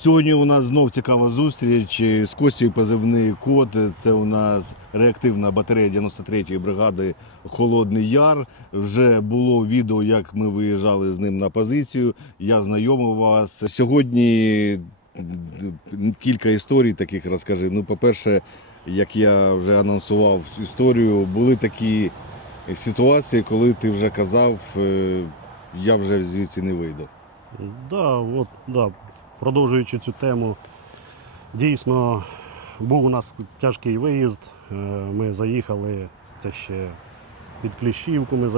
Сьогодні у нас знов цікава зустріч з Костею, позивний код. Це у нас реактивна батарея 93-ї бригади «Холодний Яр». Вже було відео, як ми виїжджали з ним на позицію. Я знайомив вас. Сьогодні кілька історій таких розкажи. Ну, по-перше, як я вже анонсував історію, були такі ситуації, коли ти вже казав, я вже звідси не вийду. Да. Продовжуючи цю тему, дійсно був у нас тяжкий виїзд. Ми заїхали, це ще під Кліщівку ми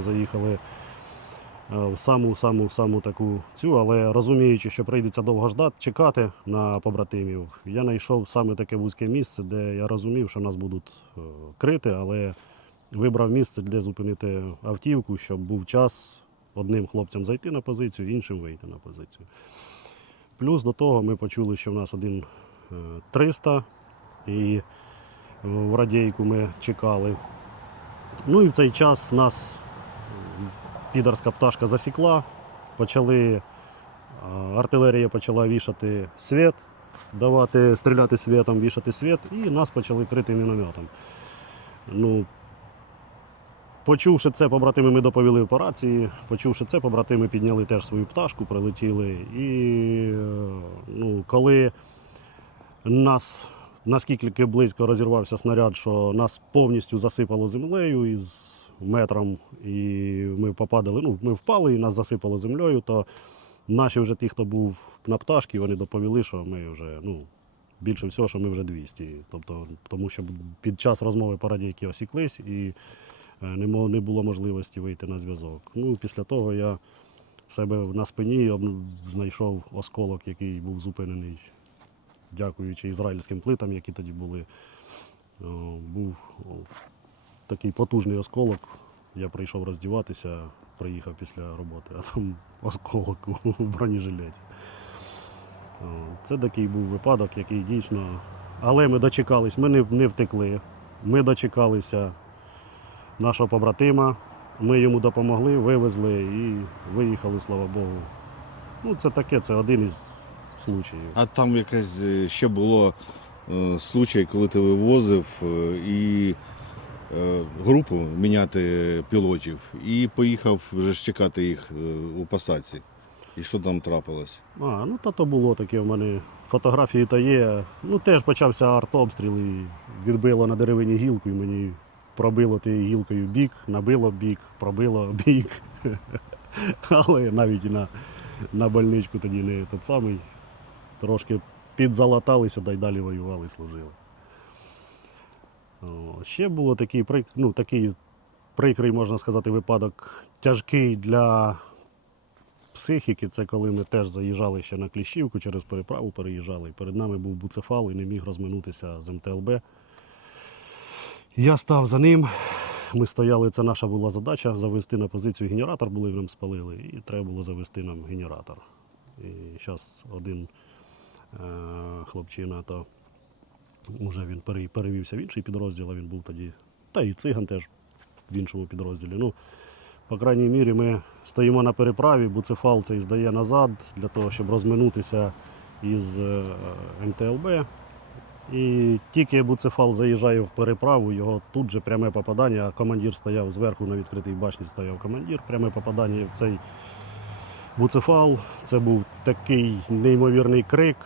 заїхали в саму таку цю, але розуміючи, що прийдеться довго чекати на побратимів, я знайшов саме таке вузьке місце, де я розумів, що нас будуть крити, але вибрав місце, де зупинити автівку, щоб був час одним хлопцям зайти на позицію, іншим вийти на позицію. Плюс до того ми почули, що в нас 1-300 і в радійку ми чекали. Ну і в цей час нас підарська пташка засікла, артилерія почала вішати світ, стріляти світом, вішати світ, і нас почали крити мінометом. Ну, почувши це, побратими ми доповіли операції, почувши це, побратими підняли теж свою пташку, прилетіли. І коли нас наскільки близько розірвався снаряд, що нас повністю засипало землею із метром, і ми попадали, ми впали і нас засипало землею, то наші вже ті, хто був на пташці, вони доповіли, що ми вже, більше всього, що ми вже 200. Тобто, тому що під час розмови по радійки осіклись і не було можливості вийти на зв'язок. Після того я в себе на спині знайшов осколок, який був зупинений, дякуючи ізраїльським плитам, які тоді були. Був такий потужний осколок. Я прийшов роздіватися, приїхав після роботи, а там осколок у бронежилеті. Це такий був випадок, який дійсно... Але ми дочекались, ми не втекли, ми дочекалися нашого побратима, ми йому допомогли, вивезли і виїхали, слава Богу. Це один із случаїв. А там якась ще було случай, коли ти вивозив і групу міняти пілотів і поїхав вже чекати їх у посадці. І що там трапилось? То було таке в мене. Фотографії то є. Теж почався артобстріл і відбило на деревині гілку і мені пробило тією гілкою бік, набило бік, пробило бік. Але навіть і на больничку тоді не той самий. Трошки підзалаталися, та й далі воювали, служили. Ще було такий прикрий, можна сказати, випадок, тяжкий для психіки. Це коли ми теж заїжджали ще на Кліщівку, через переправу переїжджали. Перед нами був буцефал і не міг розминутися з МТЛБ. Я став за ним, ми стояли, це наша була задача, завести на позицію генератор, були в ньому спалили, і треба було завести нам генератор. І зараз один хлопчина, то вже він перевівся в інший підрозділ, а він був тоді, та і циган теж в іншому підрозділі. По крайній мірі ми стоїмо на переправі, буцефал цей здає назад, для того, щоб розминутися із МТЛБ. І тільки буцефал заїжджає в переправу, його тут же пряме попадання, а командир стояв зверху на відкритій башні, стояв командир, пряме попадання в цей буцефал. Це був такий неймовірний крик,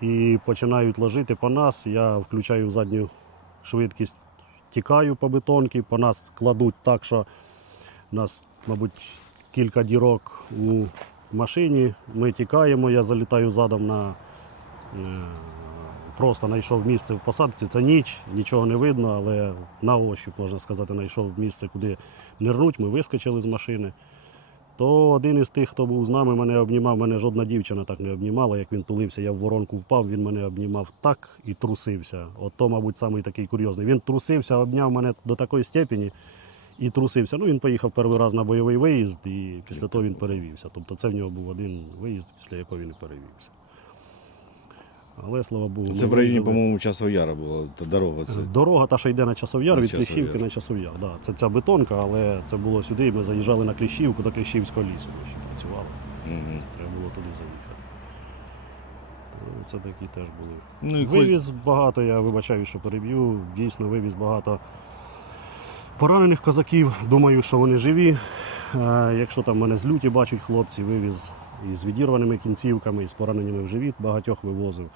і починають ложити по нас. Я включаю задню швидкість, тікаю по бетонці, по нас кладуть так, що у нас, мабуть, кілька дірок у машині. Ми тікаємо, я залітаю задом просто знайшов місце в посадці, це ніч, нічого не видно, але на ощупь, можна сказати, знайшов місце, куди нирнуть, ми вискочили з машини. То один із тих, хто був з нами, мене обнімав, мене жодна дівчина так не обнімала, як він тулився, я в воронку впав, він мене обнімав так і трусився. То, мабуть, самий такий курйозний. Він трусився, обняв мене до такої степені і трусився. Він поїхав перший раз на бойовий виїзд і після того він перевівся. Тобто це в нього був один виїзд, після якого він і перевівся. Але, слава Богу, це в районі, по-моєму, Часов Яра була та дорога. Дорога та, що йде на Часов Яр, від Кліщівки на Часов Яр. Да, це ця бетонка, але це було сюди, ми заїжджали на Кліщівку, до Кліщівського лісу ми ще працювали. Це треба було туди заїхати. це такі теж були. Ну, і Вивіз багато, я вибачаю, що переб'ю. Дійсно, вивіз багато поранених козаків. Думаю, що вони живі. Якщо там мене з люті бачать хлопці, вивіз із відірваними кінцівками, із пораненнями в живіт, багатьох вивозив.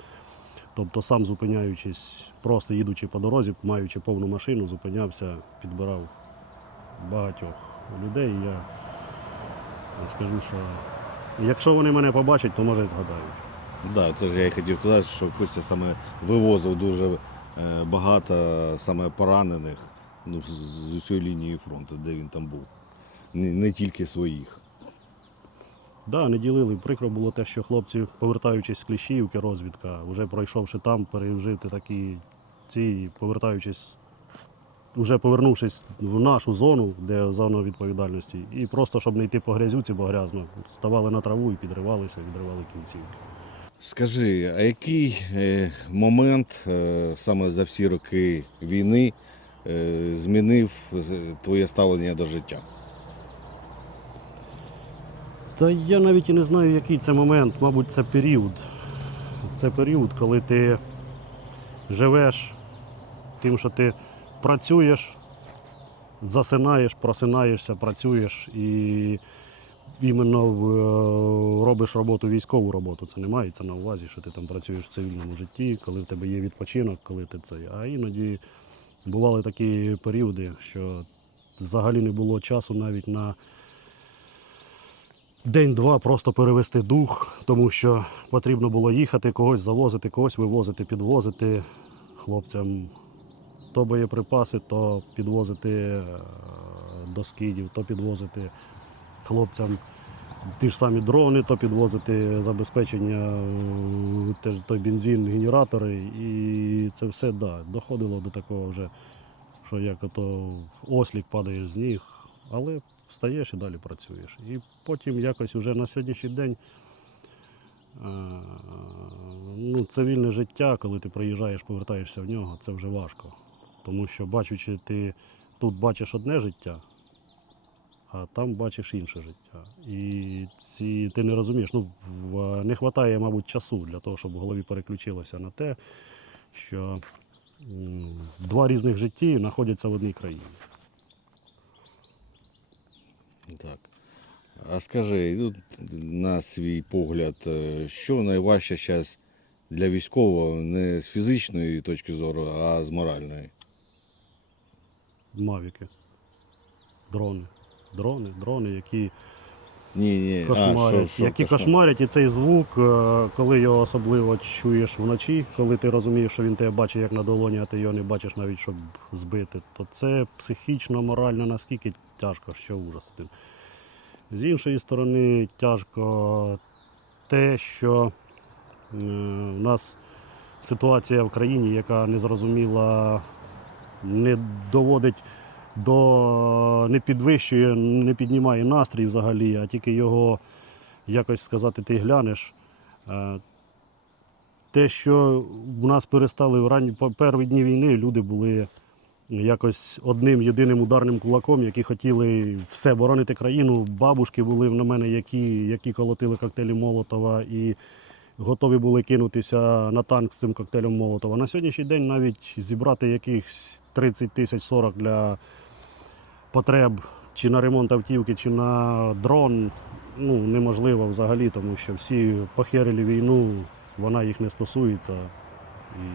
Тобто сам зупиняючись, просто їдучи по дорозі, маючи повну машину, зупинявся, підбирав багатьох людей. Я скажу, що якщо вони мене побачать, то може й згадають. Да, це ж я і хотів сказати, що Костя саме вивозив дуже багато саме поранених, ну, з усієї лінії фронту, де він там був. Не тільки своїх. Да, не ділили. Прикро було те, що хлопці, повертаючись з Кліщіївки, розвідка, вже пройшовши там, пережити такі ці, повертаючись, вже повернувшись в нашу зону, де зона відповідальності, і просто, щоб не йти по грязюці, бо грязно, ставали на траву і підривалися, відривали кінцівки. Скажи, а який момент саме за всі роки війни змінив твоє ставлення до життя? Та я навіть і не знаю, який це момент. Мабуть, це період. Це період, коли ти живеш тим, що ти працюєш, засинаєш, просинаєшся, працюєш і іменно робиш роботу, військову роботу. Це не мається на увазі, що ти там працюєш в цивільному житті, коли в тебе є відпочинок, коли ти це. А іноді бували такі періоди, що взагалі не було часу навіть на день-два просто перевести дух, тому що потрібно було їхати, когось завозити, когось вивозити, підвозити хлопцям то боєприпаси, то підвозити до скидів, то підвозити хлопцям ті ж самі дрони, то підвозити забезпечення, той бензин, генератори. І це все, да, доходило до такого вже, що як ото ослік падає з ніг, але встаєш і далі працюєш. І потім якось уже на сьогоднішній день ну, цивільне життя, коли ти приїжджаєш, повертаєшся в нього, це вже важко. Тому що бачучи, ти тут бачиш одне життя, а там бачиш інше життя. І ти не розумієш, ну, не вистачає, мабуть, часу для того, щоб в голові переключилося на те, що два різних житті знаходяться в одній країні. Так. А скажи, ну, на свій погляд, що найважче зараз для військового не з фізичної точки зору, а з моральної? Мавіки, дрони, які Ні. кошмарять. Що Які кошмарять, і цей звук, коли його особливо чуєш вночі, коли ти розумієш, що він тебе бачить як на долоні, а ти його не бачиш навіть, щоб збити, то це психічно, морально наскільки тяжко, що ужас. З іншої сторони, тяжко те, що в нас ситуація в країні, яка незрозуміла, не доводить не підвищує, не піднімає настрій взагалі, а тільки його, якось сказати, ти глянеш. Те, що в нас перестали в перші дні війни, люди були якось одним єдиним ударним кулаком, які хотіли все боронити країну. Бабушки були в мене, які колотили коктейлі Молотова і готові були кинутися на танк з цим коктейлем Молотова. На сьогоднішній день навіть зібрати якихось 30 тисяч 40 для потреб чи на ремонт автівки, чи на дрон, ну, неможливо взагалі, тому що всі похерили війну, вона їх не стосується. І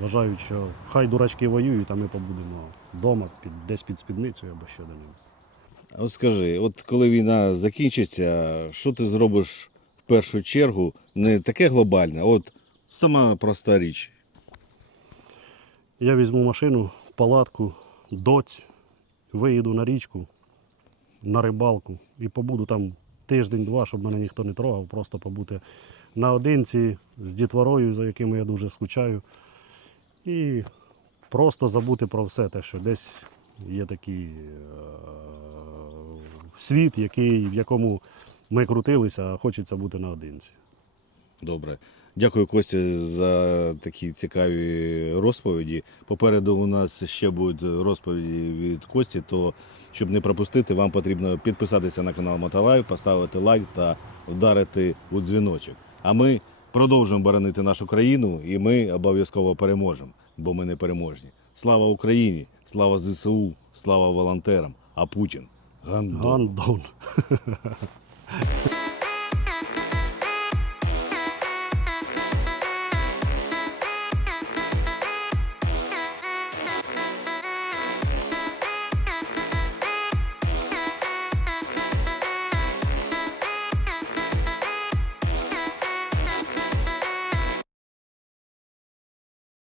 вважають, що хай дурачки воюють, а ми побудемо вдома, десь під спідницею або ще де-небудь. А от скажи, от коли війна закінчиться, що ти зробиш в першу чергу, не таке глобальне, а от сама проста річ? Я візьму машину, палатку, доць, виїду на річку, на рибалку і побуду там тиждень-два, щоб мене ніхто не трогав, просто побути наодинці з дітворою, за якими я дуже скучаю. І просто забути про все те, що десь є такий світ, в якому ми крутилися, а хочеться бути наодинці. Добре. Дякую, Костя, за такі цікаві розповіді. Попереду у нас ще будуть розповіді від Кості, то щоб не пропустити, вам потрібно підписатися на канал Мотолайв, поставити лайк та вдарити у дзвіночок. А ми Продовжуємо боронити нашу країну, і ми обов'язково переможемо, бо ми не переможні. Слава Україні, слава ЗСУ, слава волонтерам, а Путін – гандон. Гандон.